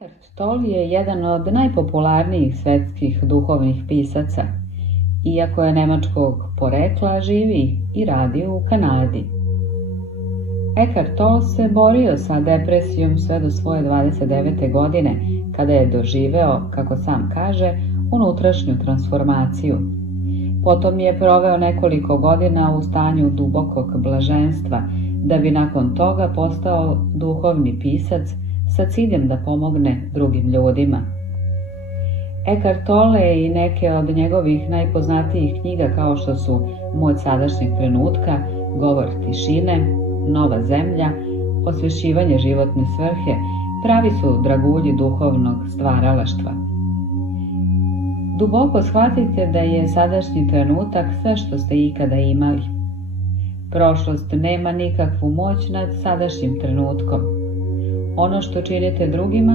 Eckhart Tolle je jedan od najpopularnijih svetskih duhovnih pisaca. Iako je nemačkog porekla, živi i radi u Kanadi. Eckhart Tolle se borio sa depresijom sve do svoje 29. godine, kada je doživeo, kako sam kaže, unutrašnju transformaciju. Potom je proveo nekoliko godina u stanju dubokog blaženstva, da bi nakon toga postao duhovni pisac sa ciljem da pomogne drugim ljudima. Eckhart Tolle i neke od njegovih najpoznatijih knjiga kao što su Moć sadašnjeg trenutka, Govor tišine, Nova zemlja, Osvešćivanje životne svrhe, pravi su dragulji duhovnog stvaralaštva. Duboko shvatite da je sadašnji trenutak sve što ste ikada imali. Prošlost nema nikakvu moć nad sadašnjim trenutkom. Ono što činite drugima